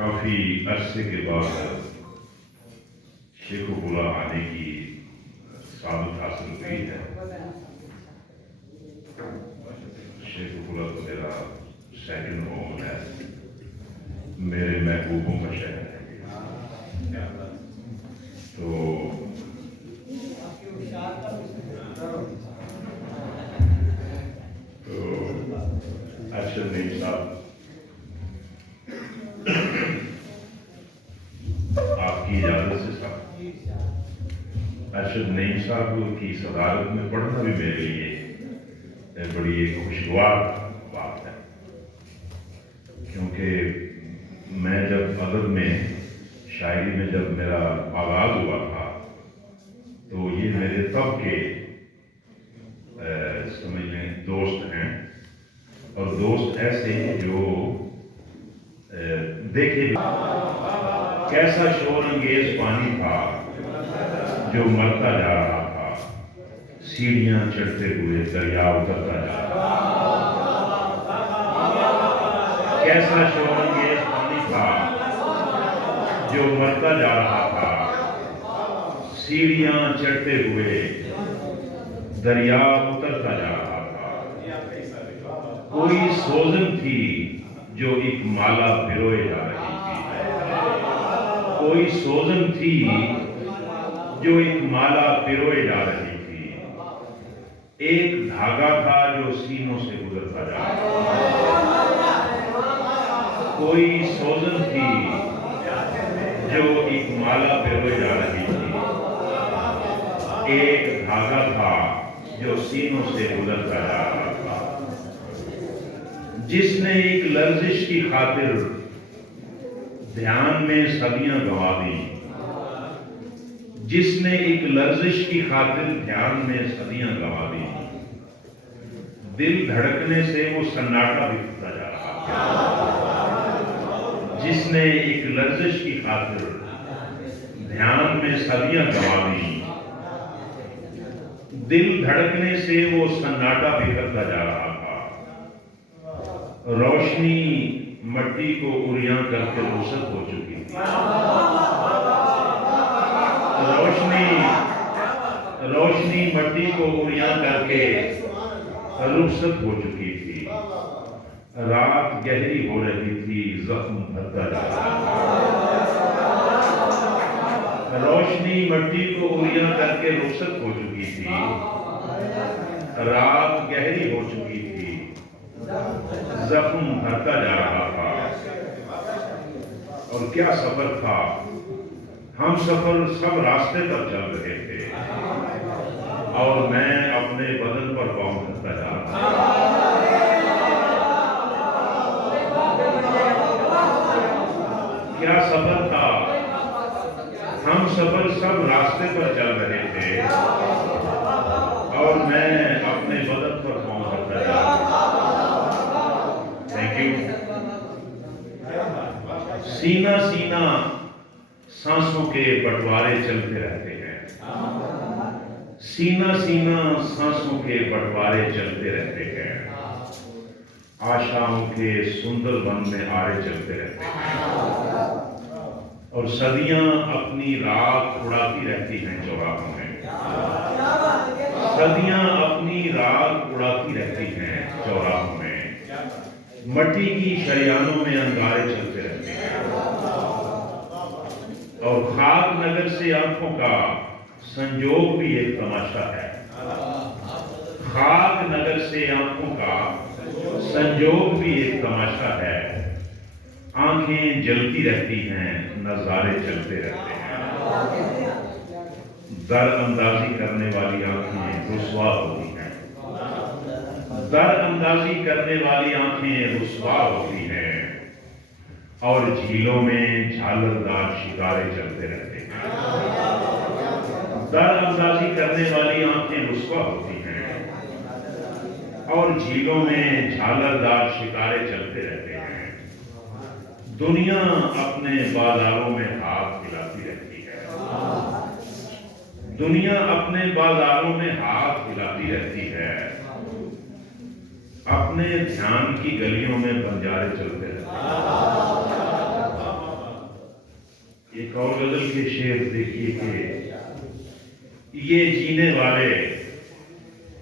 काफ़ी अरसे के बाद शेखुपुरा आने की सादत हासिल हुई है। शेखुपुरा तो मेरा सेकंड होम है, मेरे महबूबों का शहर है। तो अरशद नईम साहब, आपकी इजाज़त से साहब, अरशद नईम साहब की सदारत में पढ़ना भी मेरे लिए बड़ी एक खुशगवार बात है, क्योंकि मैं जब अदब में शायरी में जब मेरा आगाज़ हुआ था तो ये मेरे तब के समझ लें दोस्त हैं, और दोस्त ऐसे हैं जो देखे कैसा शोर अंगेज पानी था जो मरता जा रहा था, सीढ़ियां चढ़ते हुए दरिया उतरता जा रहा था। कैसा शोर अंगेज पानी था जो मरता जा रहा था, सीढ़ियां चढ़ते हुए दरिया उतरता जा रहा था। कोई सोजन थी जो एक माला पिरोए जा रही थी, कोई सोजन थी जो एक माला पिरोए जा रही थी, एक धागा था जो सीनों से गुजरता जा रहा था। कोई सोजन थी जो एक माला पिरोए जा रही थी, एक धागा था जो सीनों से गुजरता जा रहा था। जिसने एक लर्जिश की खातिर ध्यान में सदियां गंवा दी, जिसने एक लर्जिश की खातिर ध्यान में सदियां गंवा दी, दिल धड़कने से वो सन्नाटा बिखरता जा रहा था। जिसने एक लर्जिश की खातिर ध्यान में सदियां गंवा दी, दिल धड़कने से वो सन्नाटा बिखरता जा रहा था। रोशनी मट्टी को उरियां करके रुखसत हो चुकी थी। रोशनी मट्टी को उरियां करके रुखसत हो चुकी थी। रात गहरी हो रही थी, जख्म भरता जा रहा था। रोशनी मट्टी को उरियां करके रुखसत हो चुकी थी। रात गहरी हो चुकी थी, जख्म भरता जा रहा था। और क्या सफर था, हम सफर सब रास्ते पर चल रहे थे, और मैं अपने बदन पर पाँव रखता जा रहा था। क्या सफर था, हम सफर सब रास्ते पर चल रहे थे, और मैं अपने बदन पर पाँव रखता जा रहा था। Thank you. सीना सीना सांसों के बंटवारे चलते रहते हैं। सीना सीना सांसों के बंटवारे चलते रहते हैं। आशाओं के सुंदर वन में आरे चलते रहते हैं, और सदियां अपनी रात उड़ाती रहती हैं चौराहों में। सदियां अपनी रात उड़ाती रहती हैं चौराहों में। मट्टी की शरियानों में अंगारे चलते रहते हैं, और खाक नगर से आंखों का संजोग भी एक तमाशा है। खाक नगर से आंखों का संजोग भी एक तमाशा है। आंखें जलती रहती हैं, नजारे चलते रहते हैं। दर अंदाजी करने वाली आंखें रुस्वा होती हैं। दर अंदाजी करने वाली आंखें रुस्वा होती हैं, और झीलों में झालरदार शिकारे चलते रहते हैं। दर अंदाजी करने वाली आंखें रुस्वा होती हैं, और झीलों में झालरदार शिकारे चलते रहते हैं। दुनिया अपने बाजारों में हाथ हिलाती रहती है। दुनिया अपने बाजारों में हाथ हिलाती रहती है। अपने ध्यान की गलियों में बंजारे चलते रहते हैं। ایک اور غزل کے شعر دیکھیے کہ یہ جینے والے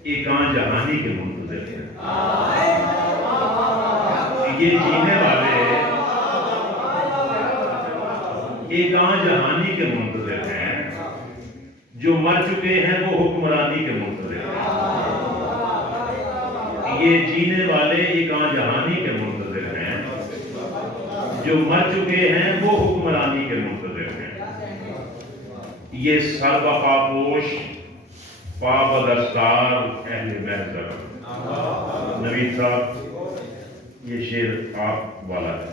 ایک آن جہانی کے منتظر ہیں، یہ جینے والے ایک آن جہانی کے منتظر ہیں، جو مر چکے ہیں وہ حکمرانی کے منتظر ہیں۔ یہ جینے والے ایک آن جہانی کے منتظر ہیں، جو مر چکے ہیں وہ حکمرانی کے منتظر ہیں۔ یہ سر بپا پوش پابدستار اہل محضر۔ نوید صاحب یہ شعر آپ والا ہے۔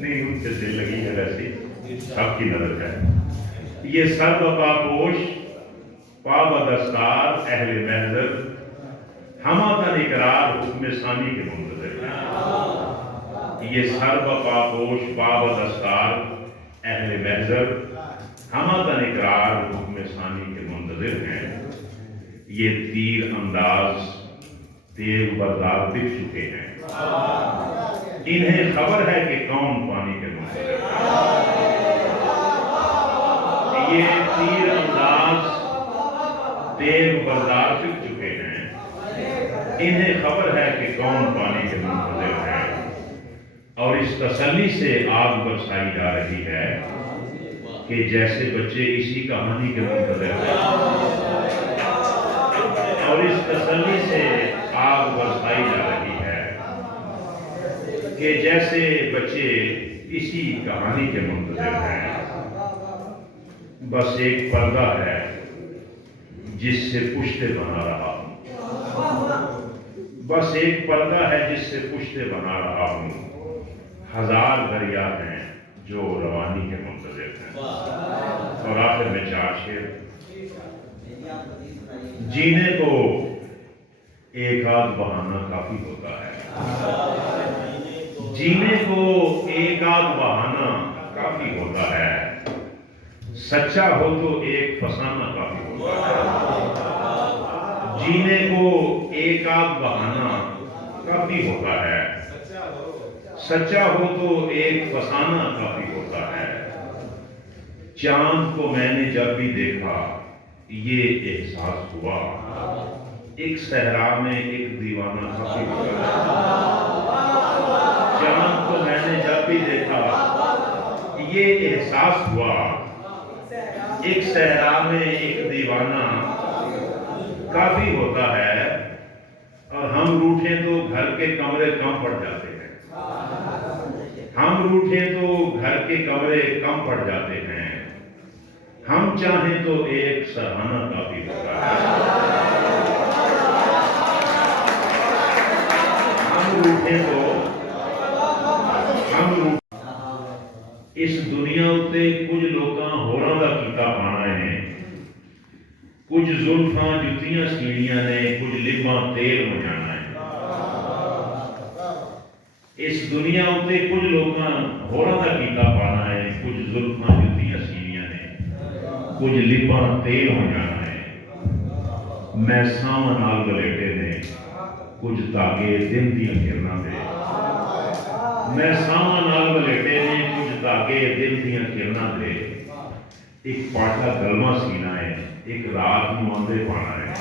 نہیں ان سے دل لگی ہے، ویسی سب کی نظر ہے۔ یہ سر بپا پوش پابدستار اہل محضر، ہمہ تن اقرار حکم ثانی کے منتظر ہیں۔ یہ سر بپا پوش پابدستار اہل محضر، ہمہ تن اقرار حکم ثانی کے منتظر ہیں۔ یہ تیر انداز تیغ بردار دکھ چکے ہیں، انہیں خبر ہے کہ کون پانی کے منتظر ہے۔ یہ تیر انداز تیغ بردار دکھ چکے ہیں، انہیں خبر ہے کہ کون پانی کے منتظر ہے۔ اور اس تسلی سے آگ برسائی جا رہی ہے کہ جیسے بچے اسی کہانی کے منتظر ہیں۔ اور اس تسلی سے آگ برسائی جا رہی ہے کہ جیسے بچے اسی کہانی کے منتظر ہیں۔ بس ایک پردہ ہے جس سے پشتے بنا رہا ہوں، بس ایک پردہ ہے جس سے پشتے بنا رہا ہوں۔ ہزار دریا ہیں جو روانی کے منتظر ہیں۔ اور آخر میں چار شعر۔ جینے کو ایک آدھ بہانہ کافی ہوتا ہے، جینے کو ایک آدھ بہانہ کافی ہوتا ہے، سچا ہو تو ایک فسانہ کافی ہوتا ہے۔ جینے کو ایک آدھ بہانہ کافی ہوتا ہے، سچا ہو تو ایک فسانہ کافی ہوتا ہے۔ چاند کو میں نے جب بھی دیکھا یہ احساس ہوا، ایک صحرا میں ایک دیوانہ کافی ہوتا ہے۔ چاند کو میں نے جب بھی دیکھا یہ احساس ہوا، ایک صحرا میں ایک دیوانہ کافی ہوتا ہے۔ اور ہم روٹھیں تو گھر کے کمرے کم پڑ جاتے ہیں، ہم روٹھیں تو گھر کے کمرے کم پڑ جاتے ہیں، ہم چاہیں تو ایک سرہانہ کافی ہوتا ہے۔ ہم روٹھیں تو اس دنیا اتے کچھ لوکاں ہوراں دا کیتا پانا ہے، کچھ زلفاں جتیاں سینیاں نے، کچھ لباں تیل ہو جانا ہے۔ اس دنیا اتے کچھ لوکاں ہوراں دا کیتا پانا ہے، کچھ زلفاں جتیاں سینیاں نے، کچھ لباں تیل ہو جانا ہے۔ میں ساواں نال ولیٹے نے کچھ داغے دن دیاں کرناں دے، میں ساواں نال ولیٹے نے کچھ داغے دن دیاں کرناں دے۔ ایک پاٹا گلما سینا ہے، ایک رات نو آندے پانا ہے۔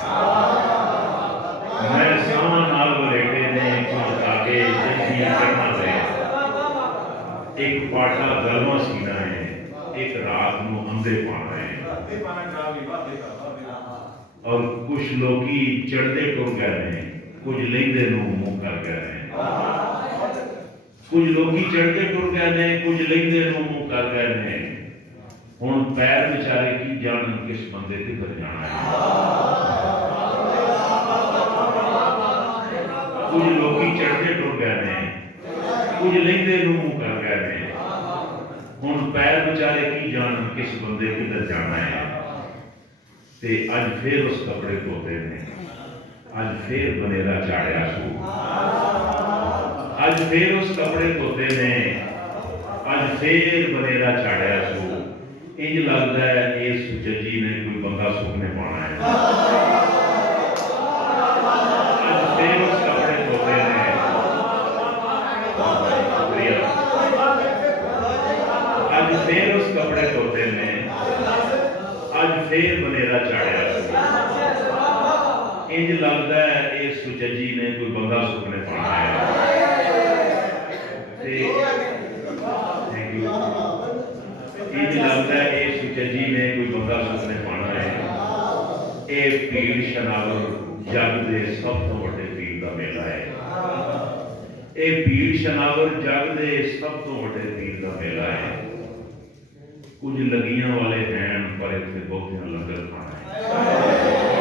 میں ساواں نال ولیٹے نے کچھ داغے دن دیاں کرناں دے۔ ایک پاٹا گلما سینا ہے، ایک رات نو آندے پانا ہے۔ اور کچھ لوکی چڑھتے ٹر گئے ہیں، کچھ لیندے نو منہ کر گئے ہیں۔ کچھ لوکی چڑھتے ٹر گئے ہیں، کچھ لیندے نو منہ کر گئے ہیں۔ ہن پیر بیچارے کی جانن کس بندے کدھر جانا ہے۔ کچھ لوکی چڑھتے ٹر گئے ہیں، کچھ لیندے نو منہ کر گئے ہیں۔ ہن پیر بیچارے کی جانن کس بندے کدھر جانا ہے۔ تے اج پھر اس کپڑے دھوتے نے، اج پھر بنیرا چاڑیا سو، اج پھر اس کپڑے دھوتے نے، اج پھر بنیرا چاڑیا سو۔ انج لگتا ہے اس ججی نے کوئی بندہ سکنے پانا ہے۔ اج پھر اس इंज लगता है ये सुचजी ने कोई बंदा सुखने पाना है। Thank you. इंज लगता है ये सुचजी ने कोई बंदा सुखने पाना है। ये पीर शनावर जग दे सब तो वड्डे पीर का मेला है। ये पीर शनावर जग दे सब तो वड्डे पीर का मेला है। कुछ लगियां वाले हैं पर इतने बहुतियां लंगर खाना है।